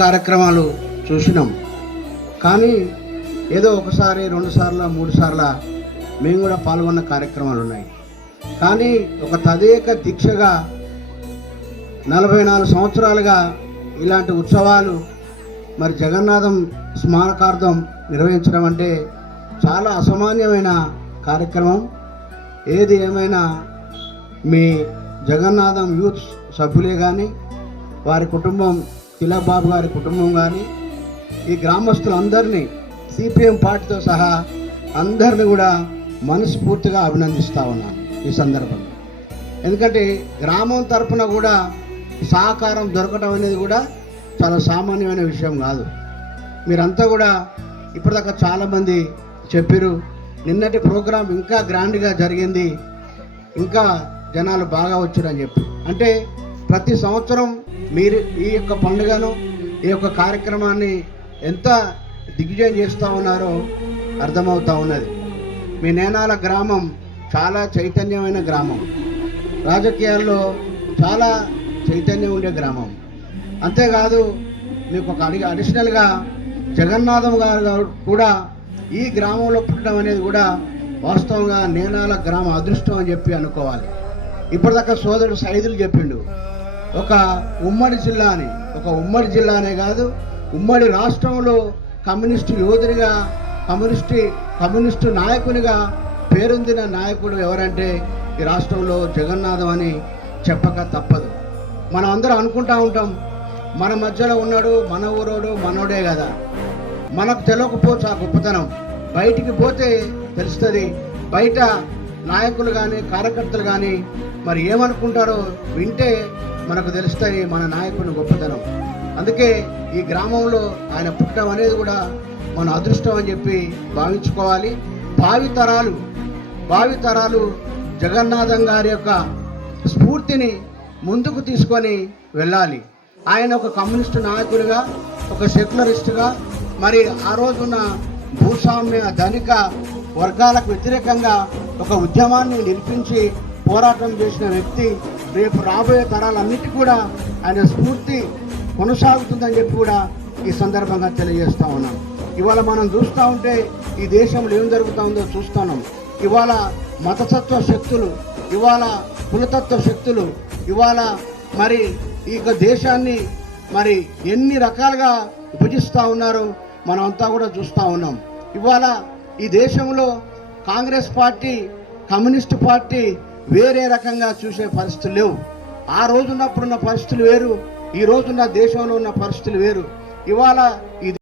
కార్యక్రమాలు చూసినాం. కానీ ఏదో ఒకసారి 2 సార్లు 3 సార్లు మేము కూడా పాల్గొన్న కార్యక్రమాలు ఉన్నాయి. కానీ ఒక తదేక దీక్షగా 44 సంవత్సరాలుగా ఇలాంటి ఉత్సవాలు మరి జగన్నాథం స్మారకార్థం నిర్వహించడం అంటే చాలా అసామాన్యమైన కార్యక్రమం. ఏది ఏమైనా మీ జగన్నాథం యూత్ సభ్యులే కానీ, వారి కుటుంబం, తిలక్ బాబు గారి కుటుంబం కానీ, ఈ గ్రామస్తులందరినీ సిపిఎం పార్టీతో సహా అందరిని కూడా మనస్ఫూర్తిగా అభినందిస్తూ ఉన్నాను ఈ సందర్భంగా. ఎందుకంటే గ్రామం తరఫున కూడా సహకారం దొరకటం అనేది కూడా చాలా సామాన్యమైన విషయం కాదు. మీరంతా కూడా ఇప్పటిదాకా చాలామంది చెప్పారు. నిన్నటి ప్రోగ్రాం ఇంకా గ్రాండ్గా జరిగింది, ఇంకా జనాలు బాగా వచ్చారని చెప్పి. అంటే ప్రతి సంవత్సరం మీరు ఈ యొక్క పండుగను, ఈ యొక్క కార్యక్రమాన్ని ఎంత దిగ్విజయం చేస్తూ ఉన్నారో అర్థమవుతూ ఉన్నది. మీ నేనాల గ్రామం చాలా చైతన్యమైన గ్రామం, రాజకీయాల్లో చాలా చైతన్యం ఉండే గ్రామం. అంతేకాదు మీకు ఒక అడిషనల్గా జగన్నాథం గారు కూడా ఈ గ్రామంలో పుట్టడం అనేది కూడా వాస్తవంగా నేనాల గ్రామ అదృష్టం అని చెప్పి అనుకోవాలి. ఇప్పటిదాకా సోదరుడు సైదులు చెప్పిండు, ఒక ఉమ్మడి జిల్లా అని. ఒక ఉమ్మడి జిల్లానే కాదు, ఉమ్మడి రాష్ట్రంలో కమ్యూనిస్టు యోధునిగా, కమ్యూనిస్టు నాయకునిగా పేరొందిన నాయకుడు ఎవరంటే ఈ రాష్ట్రంలో జగన్నాథం అని చెప్పక తప్పదు. మనం అందరం అనుకుంటా ఉంటాం, మన మధ్యలో ఉన్నాడు, మన ఊరోడు, మనోడే కదా. మనకు తెలియకపోవచ్చు ఆ గొప్పతనం, బయటికి పోతే తెలుస్తుంది. బయట నాయకులు కానీ, కార్యకర్తలు కానీ మరి ఏమనుకుంటారో వింటే మనకు తెలుస్తుంది మన నాయకుని గొప్పతనం. అందుకే ఈ గ్రామంలో ఆయన పుట్టడం అనేది కూడా మన అదృష్టం అని చెప్పి భావించుకోవాలి. భావితరాలు జగన్నాథం గారి యొక్క స్ఫూర్తిని ముందుకు తీసుకొని వెళ్ళాలి. ఆయన ఒక కమ్యూనిస్టు నాయకుడిగా, ఒక సెక్యులరిస్టుగా, మరి ఆ రోజున భూస్వామ్య ధనిక వర్గాలకు వ్యతిరేకంగా ఒక ఉద్యమాన్ని నిర్మించి పోరాటం చేసిన వ్యక్తి. రేపు రాబోయే తరాలన్నిటి కూడా ఆయన స్ఫూర్తి కొనసాగుతుందని చెప్పి కూడా ఈ సందర్భంగా తెలియజేస్తూ ఉన్నాం. ఇవాళ మనం చూస్తూ ఉంటే ఈ దేశంలో ఏం జరుగుతూ ఉందో చూస్తున్నాం. ఇవాళ మతతత్వ శక్తులు, ఇవాళ కులతత్వ శక్తులు, ఇవాళ మరి ఈ దేశాన్ని మరి ఎన్ని రకాలుగా విభజిస్తూ ఉన్నారో మనం అంతా కూడా చూస్తూ ఉన్నాం. ఇవాళ ఈ దేశంలో కాంగ్రెస్ పార్టీ, కమ్యూనిస్టు పార్టీ వేరే రకంగా చూసే పరిస్థితులు లేవు. ఆ రోజున్నప్పుడున్న పరిస్థితులు వేరు, ఈ రోజున్న దేశంలో ఉన్న పరిస్థితులు వేరు. ఇవాళ ఈ